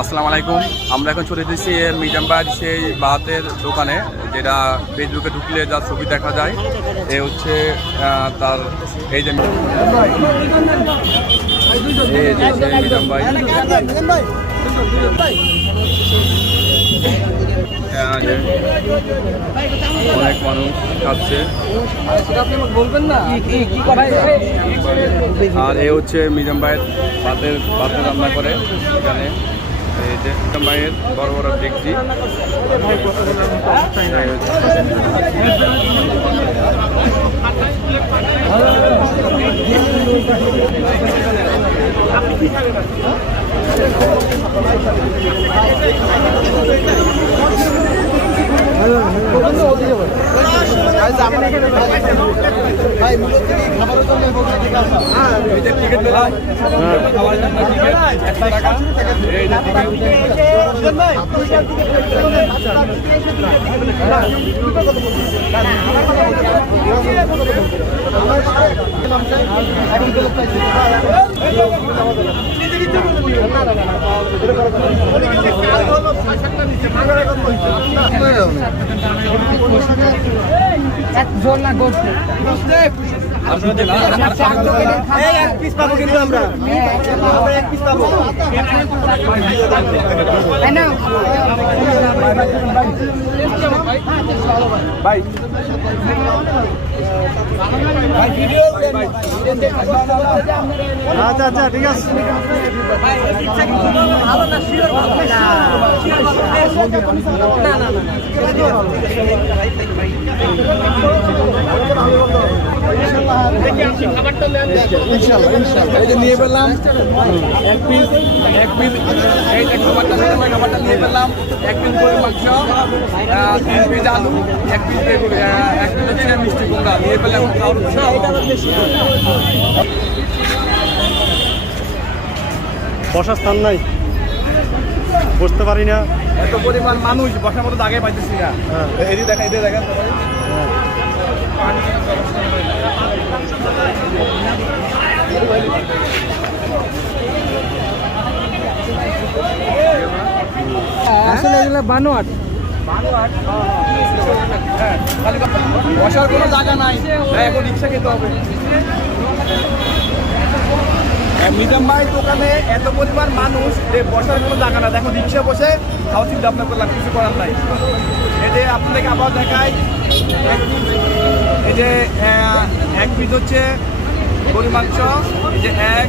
আসসালামু আলাইকুম। আমরা এখন চলে এসেছি মিজান ভাইয়ের সেই বাতের দোকানে, যেটা ফেসবুকে ঢুকলে যা ছবি দেখা যায়। এ হচ্ছে তার এই যে মিজান ভাই, অনেক মানুষ খাচ্ছে। আর এ হচ্ছে মিজান ভাইয়ের ভাতের রান্না করে এখানে। এই যে মিজান ভাইয়ের বড় বড় ডেকচি। টিকিট পেলাম, খাবারের জন্য টিকিট 1 টাকা। এক পিস পাবো কিন্তু আমরা এক পিস পাবো। ভাই আচ্ছা আচ্ছা ঠিক আছে। নিয়ে পেলাম 1 পিস এই খাবারটা নিয়ে পেলাম 1 পিস করে মাংস, 3 পিস আলু, 1 পিস হচ্ছে মিষ্টি কুমড়া নিয়ে পেলাম। বসার স্থান নাই, বসতে পারি না, এত পরিমাণ মানুষ বসার মতো জায়গায় পাইতেছি না। এদিকে দেখেন আসলে এগুলো বানোয়াট। বসার কোনো জায়গা নাই, এখন রিক্সা খেতে হবে। মিজান ভাই দোকানে এত পরিমাণ মানুষ যে বসার কোনো জায়গা না, দেখো রিক্সা বসে খাওয়া চিন্তা ভাবনা করলাম, কিছু করার নাই। এই যে আপনাদেরকে আবার দেখাই, এই যে 1 পিস হচ্ছে গরু মাংস, এই যে 1